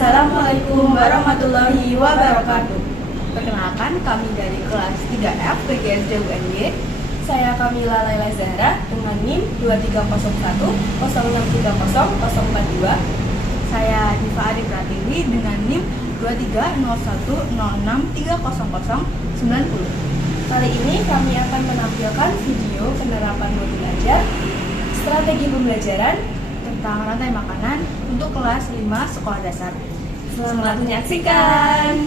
Assalamualaikum warahmatullahi wabarakatuh. Perkenalkan, kami dari kelas 3F PGSD UNY. Saya Kamila Laila Zahra dengan NIM 2301 0630 042. Saya Diva Adi Pratiwi dengan NIM 2301063009. Kali ini kami akan menampilkan video penerapan modul belajar strategi pembelajaran tentang rantai makanan untuk kelas 5 sekolah dasar. Selamat menyaksikan.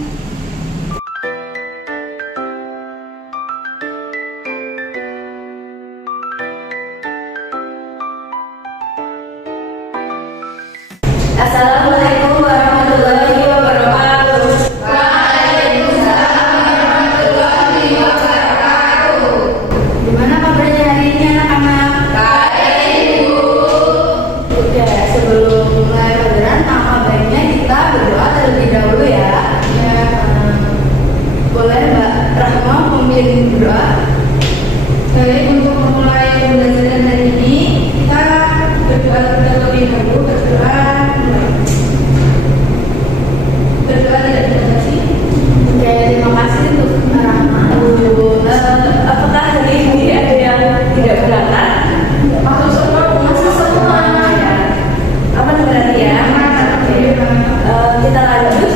Assalamualaikum warahmatullahi wabarakatuh. Waalaikumsalam warahmatullahi wabarakatuh. Gimana kabarnya hari ini anak-anak? Baik, Ibu. Oke, sebelum mulai pelajaran, apa baiknya kita berdoa terlebih dahulu ya. Boleh Mbak Rahma memimpin berdoa? Baik, untuk memulai pembelajaran hari ini, kita berdoa terlebih dahulu. Berdoa tidak dibatasi. Oke, terima kasih untuk Mbak Rahma. Apakah hari ini ada yang tidak berangkat? Masuk semua. Ya. Aman berarti ya? Oke. Kita lanjut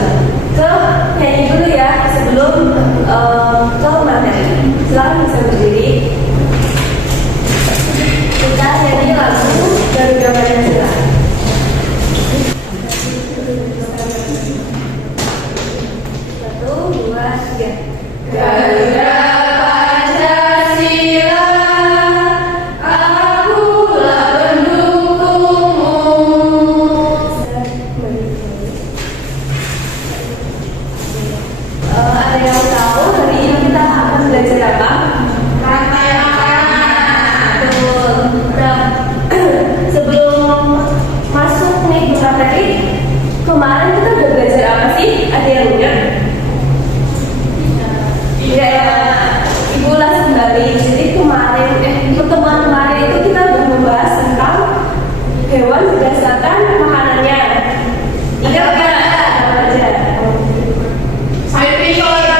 ke nyanyi dulu ya sebelum ke materi. Silakan bisa berdiri. Kita nyanyi lagu Garuda Pancasila. Satu, dua, tiga. Garuda Pancasila, akulah pendukungmu. Ada yang tahu hari ini kita akan belajar apa? Rantai makanan. Betul. Nah, sebelum masuk nih ke materi, kemarin kita udah belajar apa sih? Ada yang ingat? Iya ya. Ibu ulas kembali. Jadi kemarin, pertemuan kemarin itu kita udah membahas tentang hewan berdasarkan makanannya. Ingat nggak? Apa aja? Herbivora.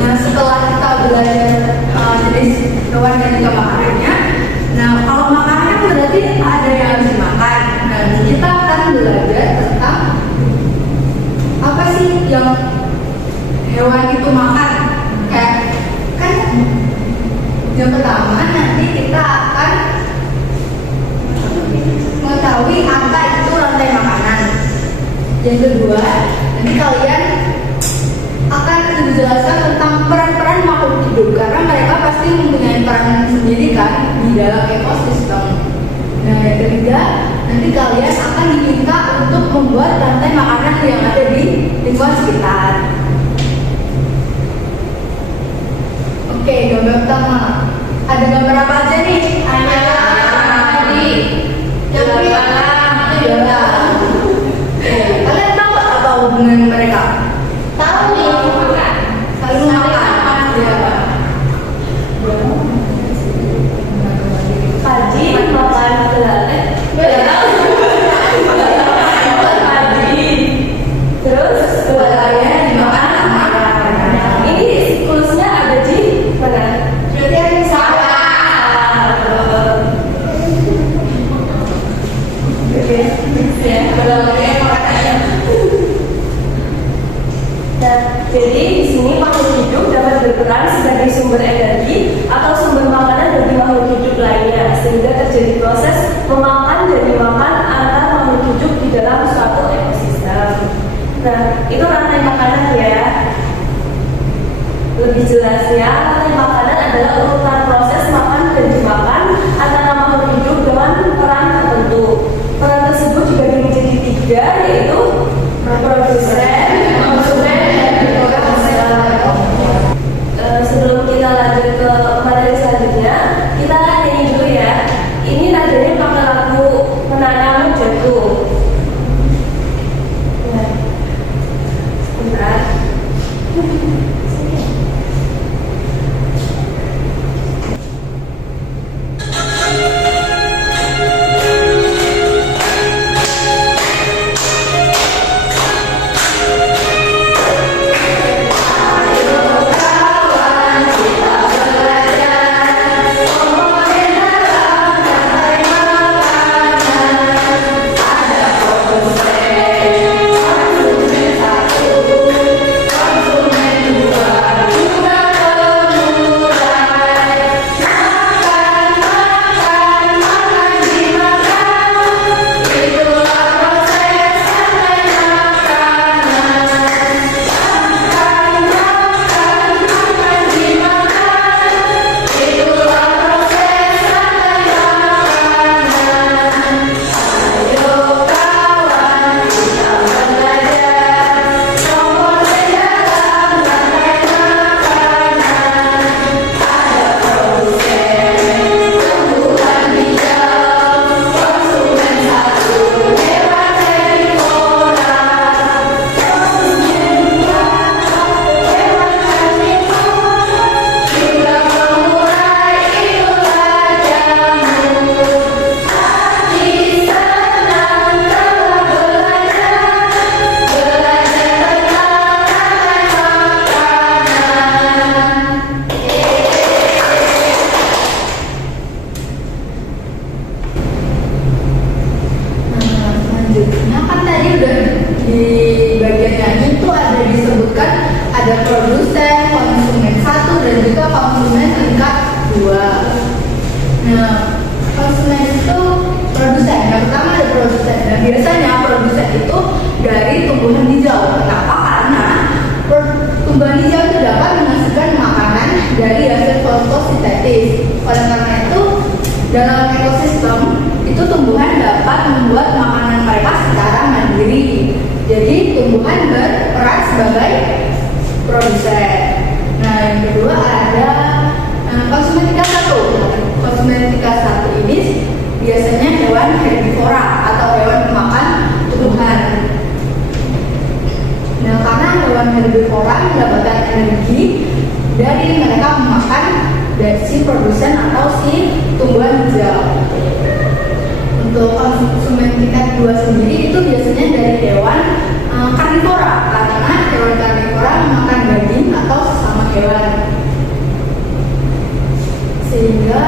Nah, setelah kita belajar jenis hewan dan juga makanannya, nah kalau makanan berarti ada yang harus dimakan. Nah, kita akan belajar tentang apa sih yang hewan itu makan. Kayak kan yang pertama nanti kita akan mengetahui apa itu rantai makanan. Yang kedua, nanti kalian akan dijelaskan tentang peran-peran makhluk hidup karena mereka pasti mempunyai peran sendiri kan di dalam ekosistem. Nah, yang ketiga, nanti kalian akan diminta untuk membuat rantai makanan yang ada di lingkungan sekitar. Oke, gambar pertama. Ada gambar apa aja nih? Ayam, tadi, Jalan. Kalian tahu apa hubungan mereka? tahu makan. Saling makan. Ya. Kaji makan belalet. Kaji. Terus belalainya dimakan sama. Ini siklusnya ada di mana? Berarti ada yang salah. Oke. Ya, belalainya makan ayam. Nah, jadi di sini makhluk hidup dapat berperan sebagai sumber energi atau sumber makanan bagi makhluk hidup lainnya, sehingga terjadi proses memakan dan dimakan antar makhluk hidup di dalam suatu ekosistem. Nah, itu rantai makanan ya. Lebih jelasnya, rantai makanan adalah urutan proses makan dan dimakan antara makhluk hidup dengan peran tertentu. Peran tersebut dibagi menjadi tiga, yaitu produsen, konsumen, dan sebelum kita lanjut ke materi selanjutnya, kita nyanyi dulu ya. Ini nadanya pakai lagu Nah, konsumen itu produsen. Yang pertama ada produsen. Nah, biasanya produsen itu dari tumbuhan hijau. Kenapa? Karena tumbuhan hijau itu dapat menghasilkan makanan dari hasil fotosintesis. Oleh karena itu, dalam ekosistem itu tumbuhan dapat membuat makanan mereka secara mandiri. Jadi tumbuhan berperan sebagai produsen. Nah, yang kedua ada kosmetika satu. Kosmetika satu ini biasanya hewan herbivora atau hewan pemakan tumbuhan. Nah, karena hewan herbivora mendapatkan energi dari mereka memakan dari si produsen atau si tumbuhan hijau. Untuk kosmetika dua sendiri itu biasanya dari hewan karnivora, karena hewan karnivora memakan daging atau sesama hewan. Sehingga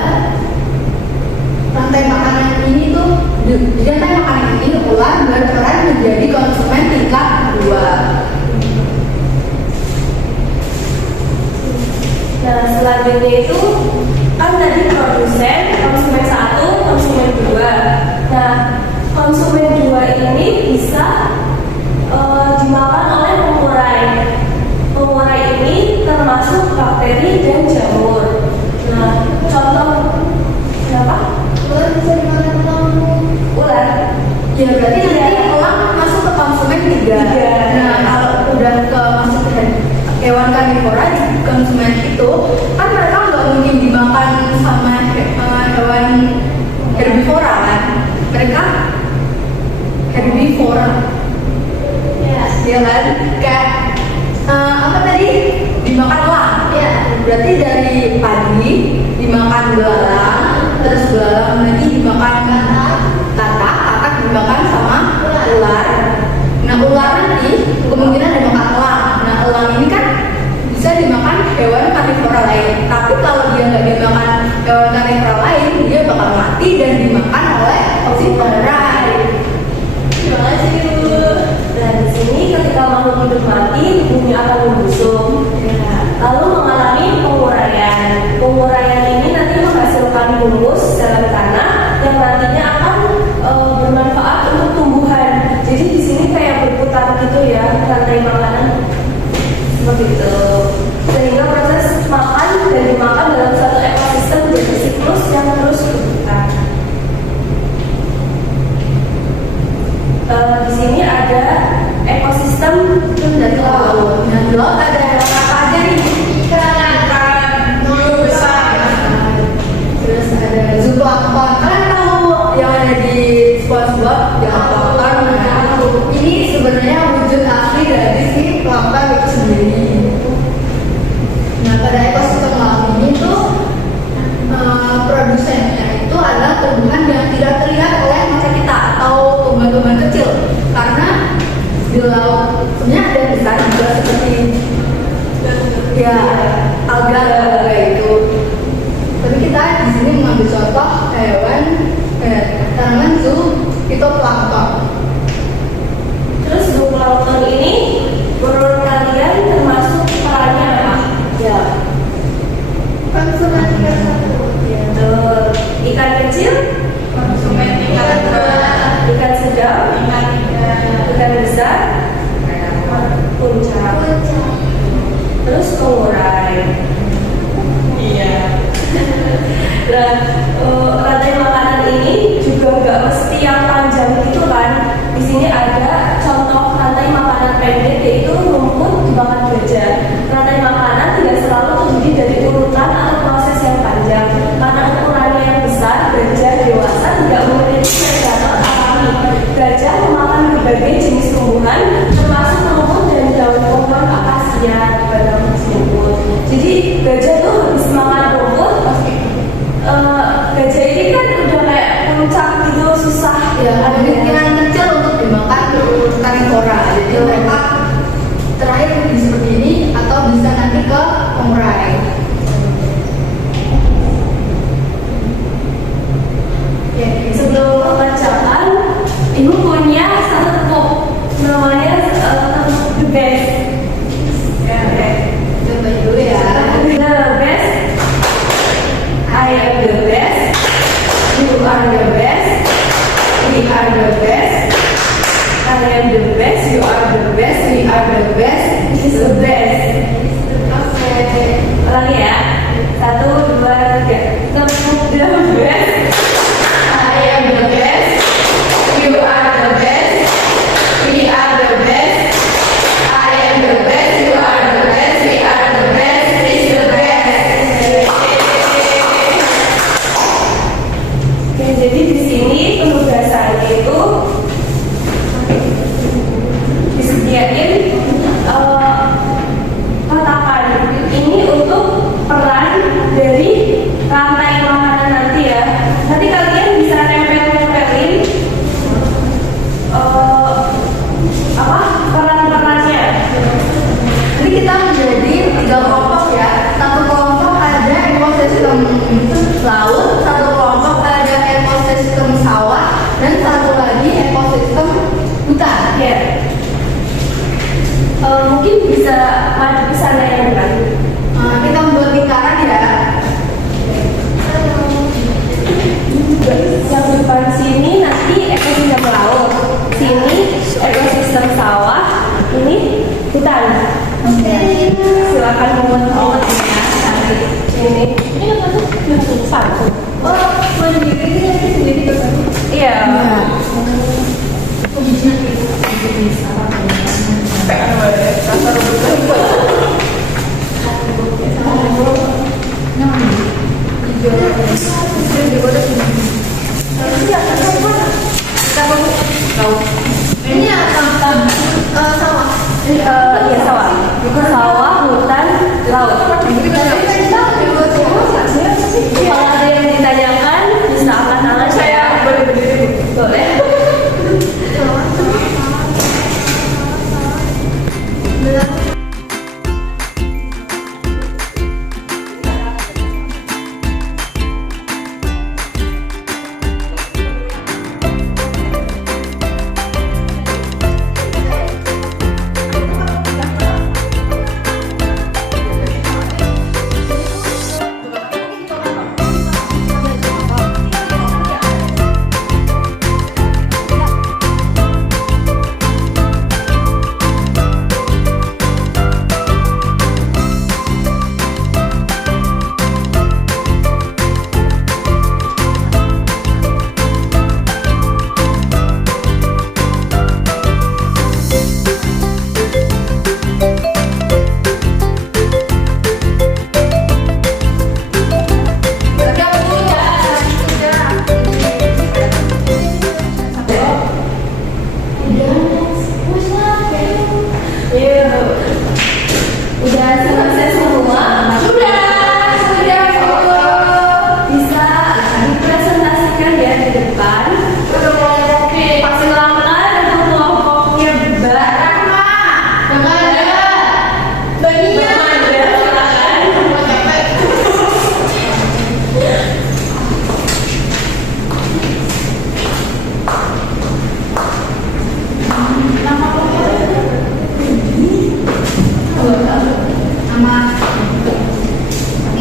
rantai makanan ini tuh di rantai makanan ini ular berperan menjadi konsumen tingkat 2. Nah, selanjutnya itu kan tadi produsen, konsumen 1, konsumen 2. Nah, konsumen 2 ini bisa dimakan oleh pengurai. Pengurai ini termasuk bakteri dan jamur. Nah, contoh kenapa? Ular bisa dimakan Ular. Ya berarti nanti ular masuk ke konsumen 3. Nah, kalau udah masuk ke hewan karnivora di konsumen itu kan mereka nggak mungkin dimakan sama hewan herbivora kan? Mereka herbivora. Ya kan? Kayak apa tadi? Dimakan elang. Ya. Berarti dari padi dimakan belalang, terus belalang lagi dimakan katak dimakan sama ular. Nah, ular nanti kemungkinan dimakan elang. Nah, elang ini kan bisa dimakan hewan karnivora lain. Tapi kalau dia nggak dimakan hewan karnivora lain, dia bakal mati dan dimakan oleh si pengurai. Terima kasih, Bu. Nah, di sini ketika makhluk hidup mati, tubuhnya akan membusuk. Lalu mengalami penguraian. Penguraian ini nanti menghasilkan humus dalam tanah yang nantinya akan bermanfaat untuk tumbuhan. Jadi di sini kayak berputar gitu ya rantai makanan seperti itu. Sehingga proses makan dan dimakan dalam satu ekosistem menjadi siklus yang terus berputar. Di sini ada ekosistem dari laut. Nah, di laut ada hewan apa aja nih? Ikan, hiu besar. Terus ada zooplankton. Kalian tahu yang ada di SpongeBob yang plankton? Nah, ini sebenarnya wujud asli dari si plankton itu sendiri. Nah, pada ekosistem laut ini tuh produsennya itu adalah tumbuhan yang tidak terlihat oleh mata kita atau tumbuhan-tumbuhan kecil, karena di laut sebenarnya ada yang besar juga seperti ya alga itu. Tapi kita di sini mengambil contoh hewan tanaman zooplankton. Terus zooplankton ini menurut kalian termasuk perannya apa? Ya, konsumen ikan satu. Ya, ikan kecil, Konsumen ikan dua. ikan sedang, ikan besar, puncak. Terus pengurai. Iya. Nah, rantai makanan ini juga nggak mesti yang panjang gitu kan. Di sini ada contoh rantai makanan pendek, yaitu rumput dimakan gajah. Rantai makanan tidak selalu terdiri dari urutan atau proses yang panjang. Karena ukurannya yang besar, gajah dewasa tidak memiliki predator alami. Gajah memakan berbagai jenis tumbuhan, termasuk rumput dan daun pohon akasia di padang tersebut. Jadi gajah tuh habis makan rumput, are the best, we are the best, I am the best, you are the best, we are the best, it is the best. Oke, ulangi ya. 1, 2, 3. The best, I am the best, you are the best, we are the best, I am the best, you are the best, we are the best, it is the best. Oke, jadi di sini penugasannya itu disediain kotakan ini untuk peran dari rantai makanan nanti ya. Nanti kalian bisa nempelin peran-perannya. Jadi kita menjadi 3 kelompok ya. Satu kelompok ada ekosistem laut, satu kelompok ada ekosistem sawah, dan satu lagi ekosistem hutan. Ya. Mungkin bisa maju ke sana ya kan? Kita membuat lingkaran ya. Yang depan sini nanti ekosistem laut, sini ekosistem sawah, ini hutan. Oke. Silakan membuat ya nanti ini. Ini kan depan. Oh, mandiri ini nanti sendiri ke sana. Iya. Ini apa? Sawah. Iya sawah. Sawah, hutan, laut. Kalau ada yang ditanyakan, bisa angkat tangan saya. Boleh berdiri, boleh. Udah selesai semua? Sudah. Bisa dipresentasikan ya di depan. Silakan untuk kelompoknya bareng. Sama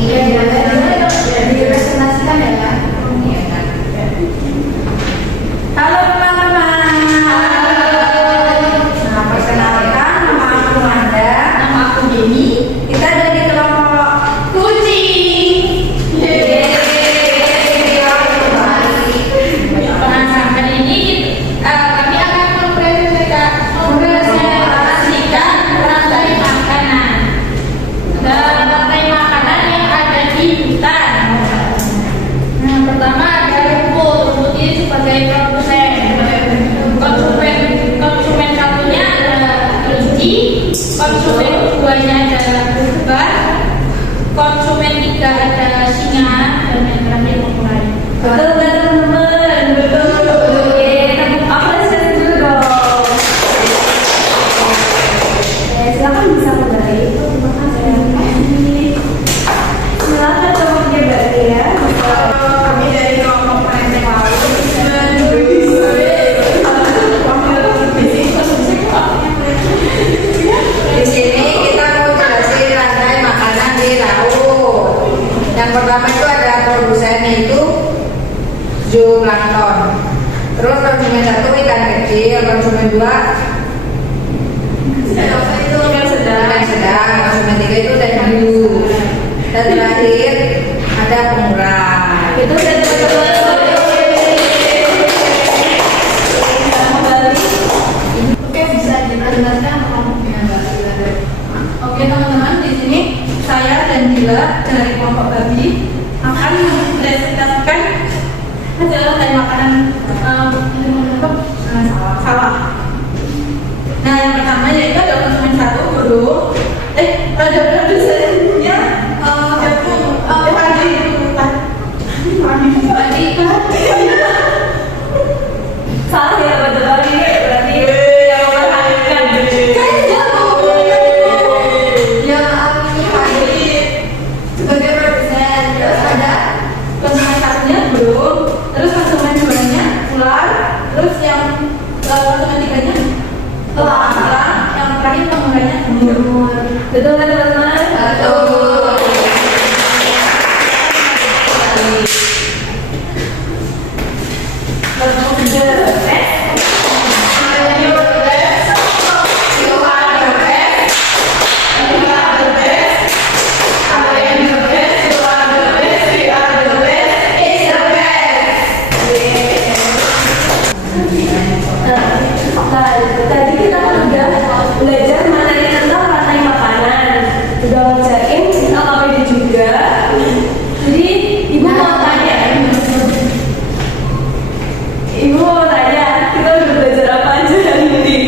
iya dipresentasikan ya kan? Iya kan? Halo teman-teman. Nah, perkenalkan nama aku Manda. Nama aku Jenny. Kita dari kelompok kucing. Nah, kali ini kami akan mempresentasikan rantai makanan. Dan rantai makanan yang ada di hutan. Nah, pertama ada rumput. Rumput ini sebagai produsen. Konsumen satunya adalah kelinci. Konsumen keduanya adalah burung. Konsumen tiga adalah singa. Dan yang terakhir pengurai. Betul nggak teman-teman? Betul. Oke, tepuk apresiasi dulu dong. Silakan bisa kembali. Terima kasih. Silakan kelompoknya Mbak ya. Kami dari kelompok Menteng Laut. Di sini kita mau jelasin rantai makanan di laut. Yang pertama itu ada produsen itu zooplankton. Terus konsumen 1 ikan kecil, konsumen 2 Ikan sedang. konsumen 3 itu ikan hiu. Dan terakhir ada pengurang. Itu udah teman-teman. Oke, bisa dipresentasikan kelompoknya Mbak Dila. Oke teman-teman, di sini saya dan Dila dari kelompok babi akan mempresentasikan hasil dari makanan sawah. Nah, yang pertama yaitu ada konsumen 1 burung. Ada produsennya Salah ya betul ini berarti yang melahirkan. Sebagai produsen, terus ada konsumen 1-nya burung, terus konsumen 2-nya ular, terus yang konsumen 3-nya elang, yang terakhir penggunanya jamur. Betul kan teman-teman? Betul. Tadi kita udah belajar mengenai tentang rantai makanan, udah ngerjain tentang KPD juga. Jadi ibu mau tanya, kita udah belajar apa aja hari ini?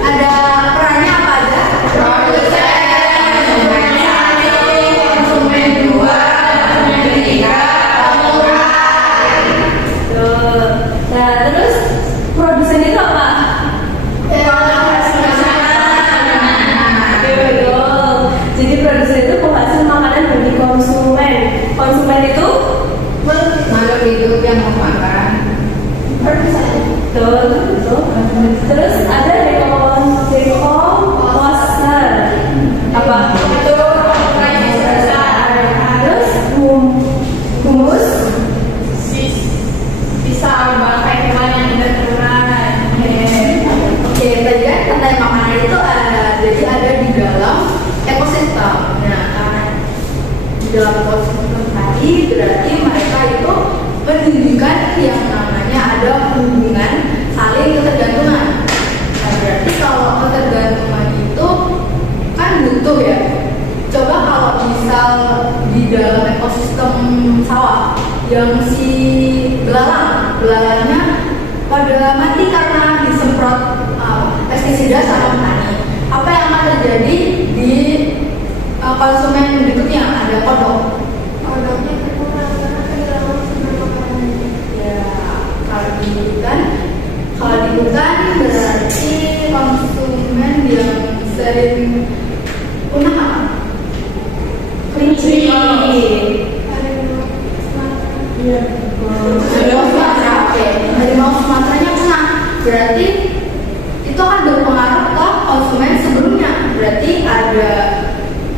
Ada perannya apa aja? Konsumen 2, konsumen 3, Nah, terus produsen itu apa? Oke, betul. Jadi produsen itu penghasil makanan bagi konsumen. Konsumen itu makhluk hidup yang memakan. betul. Terus ada dekomposer. Apa? Terus humus. Bisa pakai hewan yang udah turun. Oke, tadi kan rantai makanan itu jadi ada di dalam ekosistem. Nah, karena di dalam ekosistem tadi berarti mereka itu menunjukkan yang namanya ada hubungan saling ketergantungan. Nah, berarti kalau ketergantungan itu kan butuh ya. Coba kalau misal di dalam ekosistem sawah yang si belalangnya pada mati karena disemprot pestisida sama petani, apa yang akan terjadi di konsumen berikutnya? Ada kodok. Kodoknya berkurang karena kehilangan sumber makanan. Ya, kalau di hutan berarti konsumen yang sering punah apa? Kelinci. Harimau Sumateranya punah. Berarti itu akan berpengaruh ke konsumen sebelumnya. Berarti ada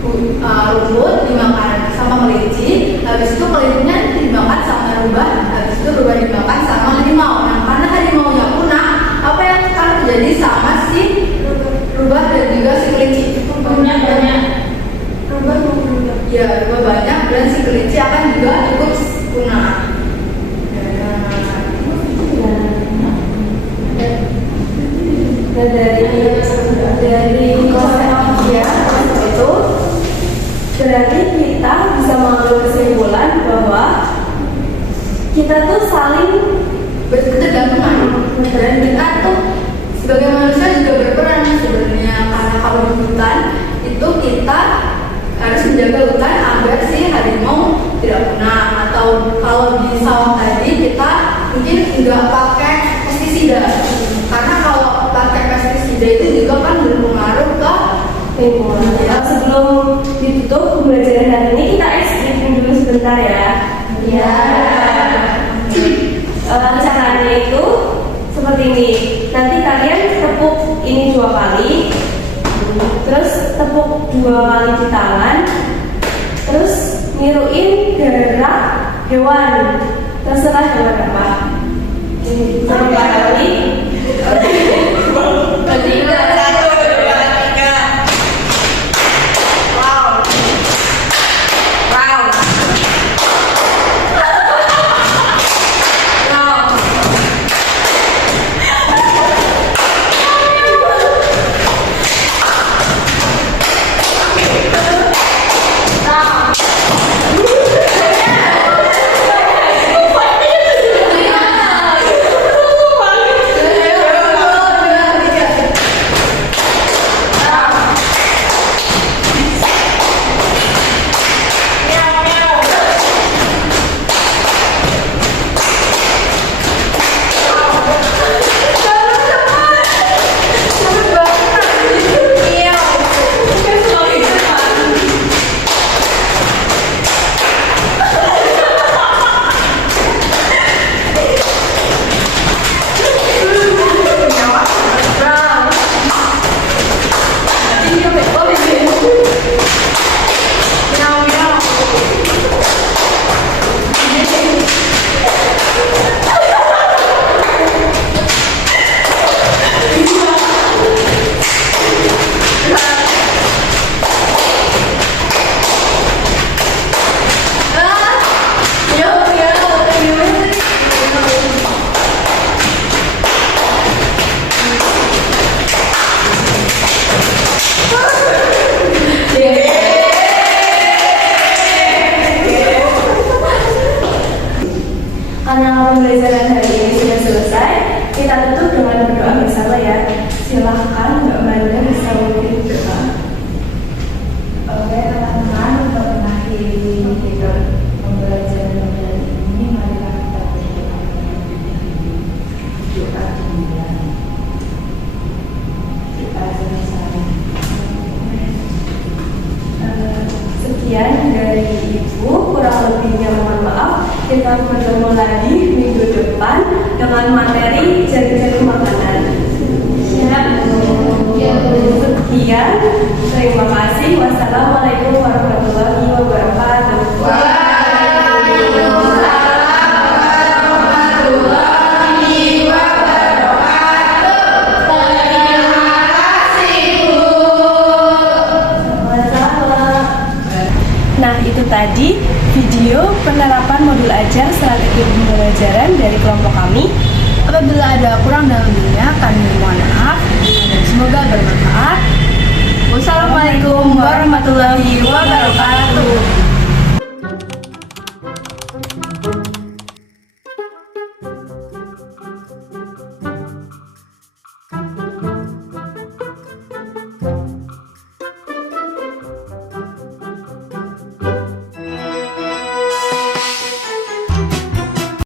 rumput dimakan sama kelinci, habis itu kelincinya dimakan sama rubah, habis itu rubah dimakan sama harimau. Nah, karena harimaunya punah, apa yang akan terjadi sama si rubah dan juga si kelinci? Banyak. Ya, rubah banyak dan si kelinci akan juga ikut punah. Dan dari konsep ya itu berarti kita bisa mengambil kesimpulan bahwa kita tuh saling berketergantungan dan kita tuh sebagai manusia juga berperan sebenarnya, karena kalau di hutan itu kita harus menjaga hutan agar si harimau tidak punah, atau kalau di sawah tadi kita mungkin nggak pakai pestisida, karena kalau pakai pestisida itu juga kan berpengaruh ke lingkungan. Ya, sebelum ditutup pembelajaran hari ini kita explain dulu sebentar ya. ya. Caranya itu seperti ini. Nanti kalian tepuk ini 2 kali, terus tepuk 2 kali di tangan, terus niruin gerak hewan, terserah hewan apa. Ini berapa kali? Berarti kita 1, 2, 3. Wow. Wow. Karena pembelajaran hari ini sudah selesai, kita tutup dengan berdoa bersama ya. Silahkan Mbak Manda bisa memimpin doa. Oke teman-teman, untuk mengakhiri pembelajaran hari ini, marilah kita berdoa. Doa dimulai. Doa selesai. Sekian dari Ibu, kurang lebihnya mohon maaf. Kita bertemu lagi minggu depan dengan materi jari-jari makanan. Sekian, terima kasih. Wassalamualaikum warahmatullahi wabarakatuh. Nah, itu tadi video penerapan modul ajar strategi pembelajaran dari kelompok kami. Apabila ada kurang dalam dirinya, kami mohon maaf.